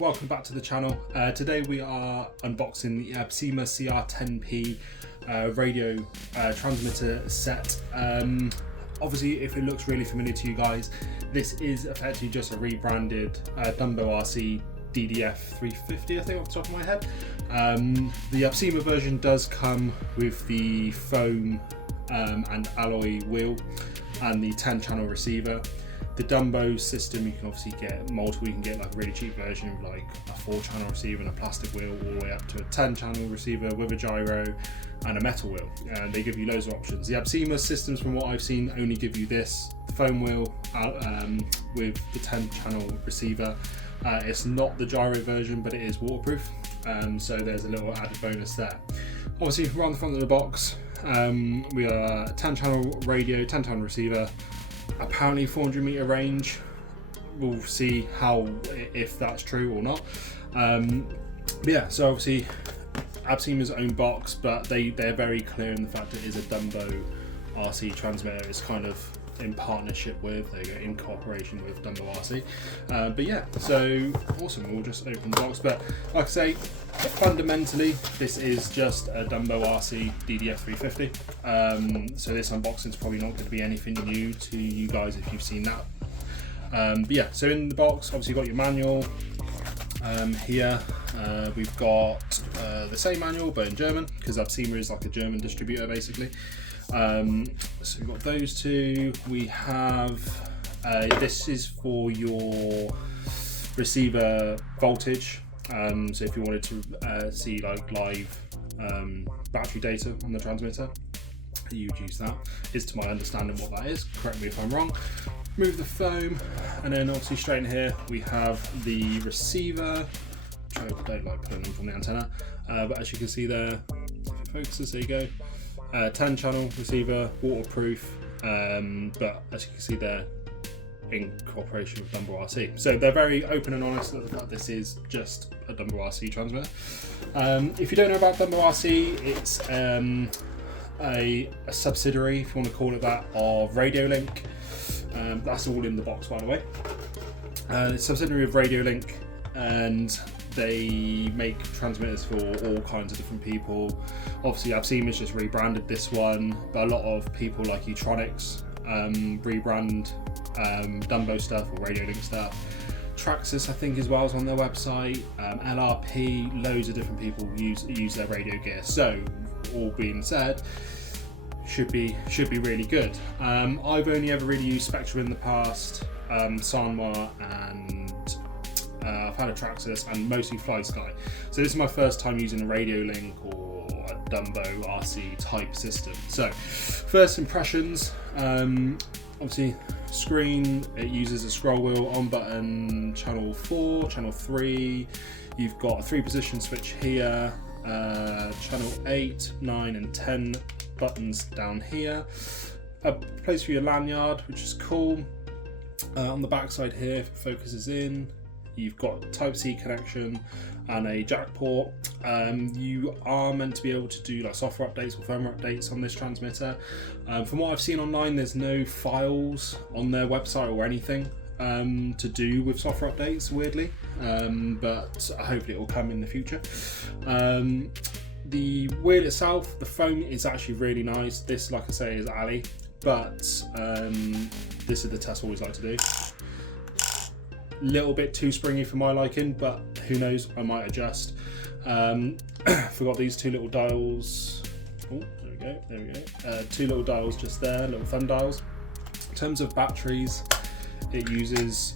welcome back to the channel. Today we are unboxing the Absima CR10P radio transmitter set. Obviously, if it looks really familiar to you guys, this is effectively just a rebranded Dumbo RC DDF-350, I think, off the top of my head. The Absima version does come with the foam and alloy wheel and the 10-channel receiver. The Dumbo system, you can obviously get multiple. You can get like a really cheap version with like a 4-channel receiver and a plastic wheel, all the way up to a 10-channel receiver with a gyro and a metal wheel. And they give you loads of options. The Absima systems, from what I've seen, only give you this foam wheel with the 10-channel receiver. It's not the gyro version, but it is waterproof. So there's a little added bonus there. Obviously, right on the front of the box, we are 10-channel radio, 10-channel receiver. Apparently 400 meter range. We'll see if that's true or not. But yeah, so obviously Absima's own box, but they're very clear in the fact that it is a Dumbo RC transmitter. It's kind of in partnership with, in cooperation with Dumbo RC. But yeah, so awesome. We'll just open the box. But like I say, fundamentally, this is just a Dumbo RC DDF-350. So this unboxing is probably not going to be anything new to you guys if you've seen that. But yeah, so in the box, obviously you've got your manual. Here we've got the same manual but in German, because Absima is like a German distributor basically. So we've got those two. We have this is for your receiver voltage. So if you wanted to see like live battery data on the transmitter, you would use that. Is to my understanding what that is. Correct me if I'm wrong. Move the foam, and then obviously straight in here we have the receiver. I don't like pulling them from the antenna, but as you can see there, focuses. There you go. 10-channel receiver, waterproof, but as you can see there, in cooperation with Dumbo RC. So they're very open and honest that this is just a Dumbo RC transmitter. If you don't know about Dumbo RC, it's a subsidiary, if you want to call it that, of Radiolink. That's all in the box, by the way. It's a subsidiary of Radiolink, and they make transmitters for all kinds of different people. Obviously Absima's just rebranded this one, but a lot of people like Etronics rebrand Dumbo stuff or Radiolink stuff. Traxxas, I think, as well, is on their website. LRP, loads of different people use their radio gear. So all being said, should be really good. I've only ever really used Spectrum in the past, Sanwa, and I've had a Traxxas and mostly FlySky. So this is my first time using a Radiolink or a Dumbo RC type system. So first impressions, obviously screen, it uses a scroll wheel, on button channel 4, channel 3. You've got a 3-position switch here, channel 8, 9 and 10 buttons down here. A place for your lanyard, which is cool. On the back side here, if it focuses in, you've got Type-C connection and a jack port. You are meant to be able to do like software updates or firmware updates on this transmitter. From what I've seen online, there's no files on their website or anything to do with software updates, weirdly, but hopefully it will come in the future. The wheel itself, the foam is actually really nice. This, like I say, is Ali, but this is the test I always like to do. Little bit too springy for my liking, but who knows, I might adjust. Forgot these two little dials. Oh, there we go. Two little dials just there, little thumb dials. In terms of batteries, it uses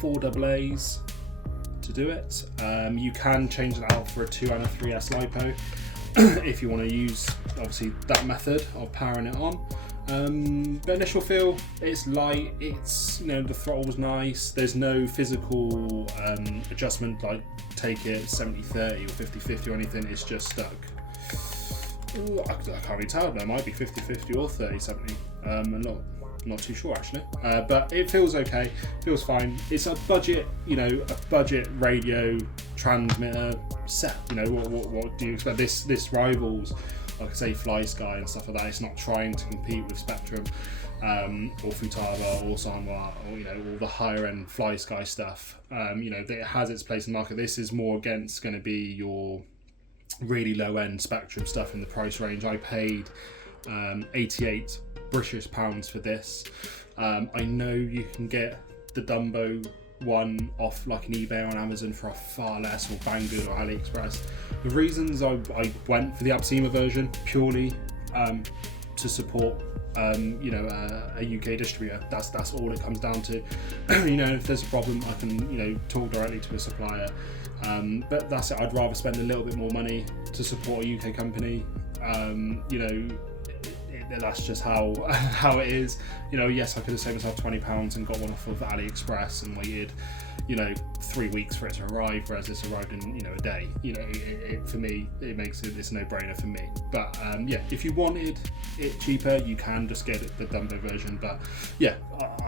4 AA's to do it. You can change that out for a 2 and a 3S LiPo if you want to use obviously that method of powering it on. But initial feel, it's light, it's, the throttle's nice. There's no physical adjustment like take it 70-30 or 50-50 or anything. It's just stuck. Ooh, I can't really tell, but it might be 50-50 or 30-70. I'm not too sure actually, but it feels okay, feels fine. It's a budget, a budget radio transmitter set. What do you expect? This rivals like I say, Fly Sky and stuff like that. It's not trying to compete with Spectrum or Futaba or Sanwa or, you know, all the higher end Fly Sky stuff. You know, it has its place in the market. This is more against going to be your really low end Spectrum stuff in the price range. I paid 88 British pounds for this. I know you can get the Dumbo one off like an eBay on Amazon for a far less, or Banggood or AliExpress. The reasons I went for the Absima version purely to support you know, a UK distributor. That's all it comes down to. You know, if there's a problem, I can, you know, talk directly to a supplier. But that's it. I'd rather spend a little bit more money to support a UK company. You know, that's just how it is. You know, yes, I could have saved myself £20 and got one off of AliExpress and waited, you know, 3 weeks for it to arrive, whereas this arrived in, you know, a day. You know, for me, it makes it's a no-brainer for me. But yeah, if you wanted it cheaper, you can just get the Dumbo version. But yeah,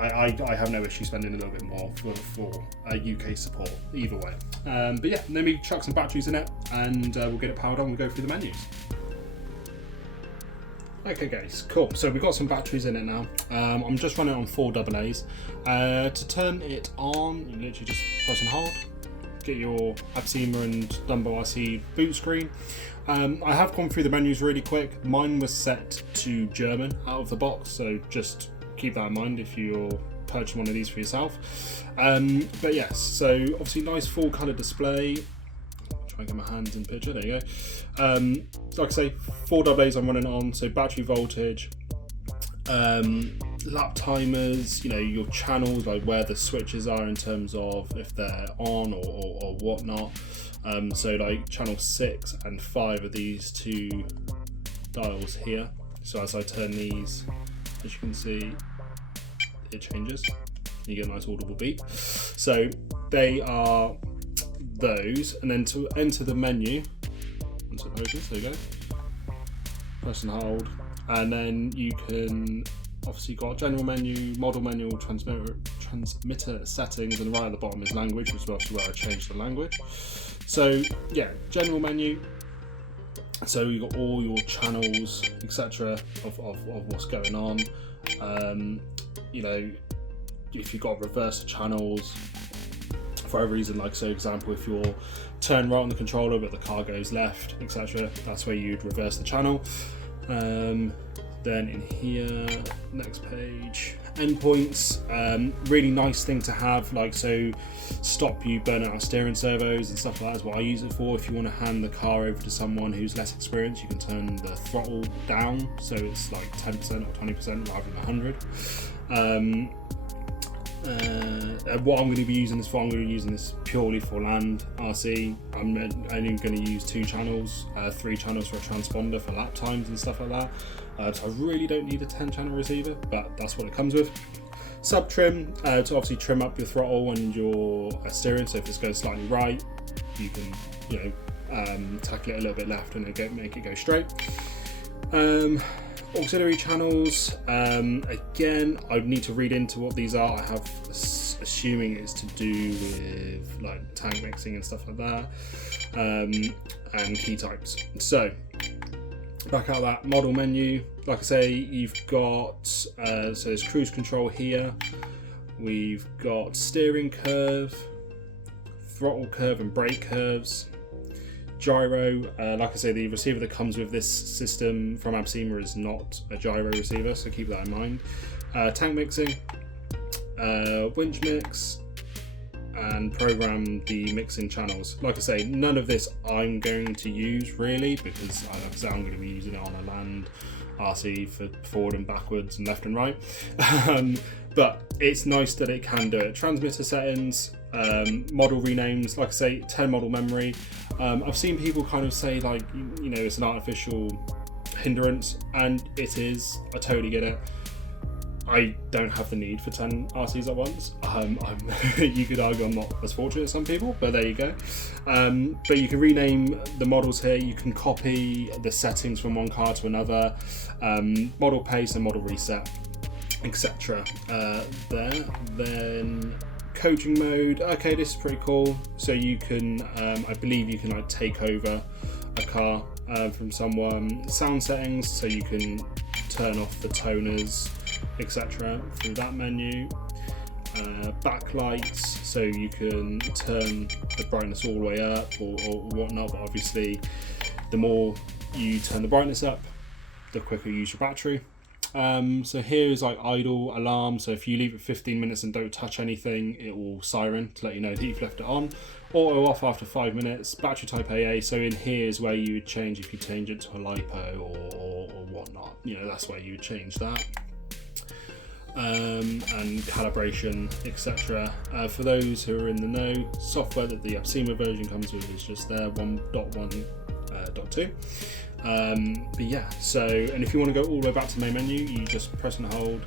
I have no issue spending a little bit more for a UK support either way. But yeah, let me chuck some batteries in it, and we'll get it powered on. We'll go through the menus. Okay guys, cool. So we've got some batteries in it now. I'm just running it on 4 AA's. To turn it on, you literally just press and hold. Get your Absima and Dumbo RC boot screen. I have gone through the menus really quick. Mine was set to German out of the box, so just keep that in mind if you're purchasing one of these for yourself. But yes, so obviously nice full colour display. Try and get my hands in the picture, there you go. Like I say, 4 AA's I'm running on, so battery voltage, lap timers, you know, your channels, like where the switches are in terms of if they're on or whatnot. So like channel 6 and 5 are these 2 dials here. So as I turn these, as you can see, it changes. You get a nice audible beep. So they are those, and then to enter the menu, once it opens, there you go, press and hold, and then you can obviously got general menu, model menu, transmitter settings, and right at the bottom is language, which is obviously where I changed the language. So yeah, general menu, so you've got all your channels, etc. of what's going on. You know, if you've got reverse channels for every reason, like so example, if you're turn right on the controller but the car goes left, etc., that's where you'd reverse the channel. Then in here, next page, endpoints, really nice thing to have, like so stop you burning out steering servos and stuff like that is what I use it for. If you want to hand the car over to someone who's less experienced, you can turn the throttle down so it's like 10% or 20% rather than 100. What I'm going to be using this for, I'm going to be using this purely for land RC. I'm only going to use 2 channels, 3 channels for a transponder for lap times and stuff like that. So I really don't need a 10 channel receiver, but that's what it comes with. Sub trim, to obviously trim up your throttle and your steering, so if this goes slightly right, you can, you know, tackle it a little bit left and then make it go straight. Auxiliary channels, again, I need to read into what these are. I have assuming it's to do with like tank mixing and stuff like that, and key types. So back out that model menu, like I say, you've got so there's cruise control here, we've got steering curve, throttle curve and brake curves, gyro. Like I say, the receiver that comes with this system from Absima is not a gyro receiver, so keep that in mind. Tank mixing, winch mix, and program the mixing channels. Like I say, none of this I'm going to use really, because like I say, I'm going to be using it on a land RC for forward and backwards and left and right. But it's nice that it can do it. Transmitter settings, model renames, like I say, 10 model memory. I've seen people kind of say like, you know, it's an artificial hindrance, and it is. I totally get it. I don't have the need for 10 RCs at once. You could argue I'm not as fortunate as some people, but there you go. But you can rename the models here. You can copy the settings from one car to another, model pace and model reset, etc. There. Then coaching mode. Okay, this is pretty cool. So you can, I believe you can like take over a car from someone. Sound settings, so you can turn off the toners, etc. through that menu. Backlights, so you can turn the brightness all the way up or whatnot, but obviously the more you turn the brightness up, the quicker you use your battery. So here is like idle alarm, so if you leave it 15 minutes and don't touch anything, it will siren to let you know that you've left it on. Auto off after 5 minutes. Battery type AA, so in here is where you would change if you change it to a LiPo or whatnot, you know, that's where you would change that. And calibration, etc. For those who are in the know, software that the Absima version comes with is just there, 1.1.2. But yeah, so, and if you want to go all the way back to the main menu, you just press and hold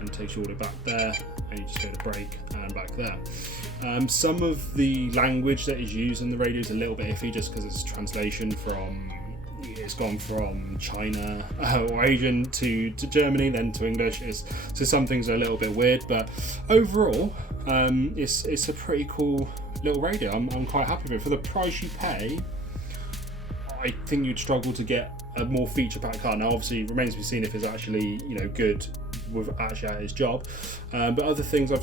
and it takes you all the way back there, and you just go to break and back there. Some of the language that is used on the radio is a little bit iffy, just because it's translation from, it's gone from China or Asian to Germany, then to English. So some things are a little bit weird, but overall, it's a pretty cool little radio. I'm quite happy with it. For the price you pay, I think you'd struggle to get a more feature-packed car. Now, obviously, it remains to be seen if it's actually, you know, good with actually at his job. But other things I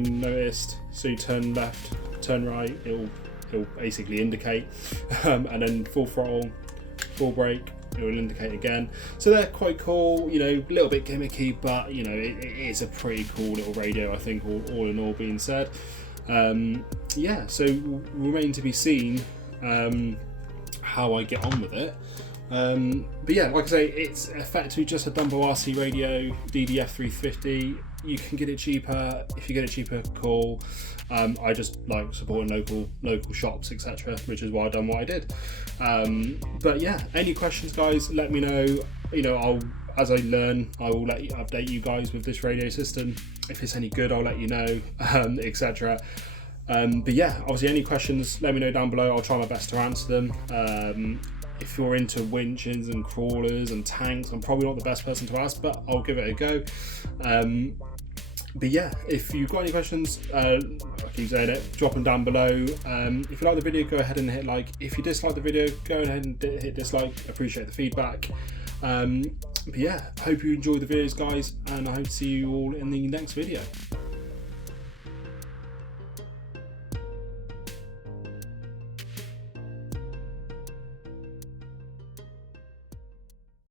noticed, so you turn left, turn right, it'll basically indicate, and then full throttle, full brake, it will indicate again. So they're quite cool, you know, a little bit gimmicky, but you know, it is a pretty cool little radio, I think, all in all being said. Yeah, so remain to be seen how I get on with it. But yeah, like I say, it's effectively just a Dumbo RC radio DDF-350. You can get it cheaper. If you get it cheaper, cool. I just like supporting local shops, etc., which is why I done what I did. But yeah, any questions, guys, let me know. You know, as I learn, I will update you guys with this radio system. If it's any good, I'll let you know, etc. But yeah, obviously any questions, let me know down below. I'll try my best to answer them. If you're into winches and crawlers and tanks, I'm probably not the best person to ask, but I'll give it a go. But yeah, if you've got any questions, I keep saying it, drop them down below. If you like the video, go ahead and hit like. If you dislike the video, go ahead and hit dislike. Appreciate the feedback. But yeah, hope you enjoy the videos, guys, and I hope to see you all in the next video.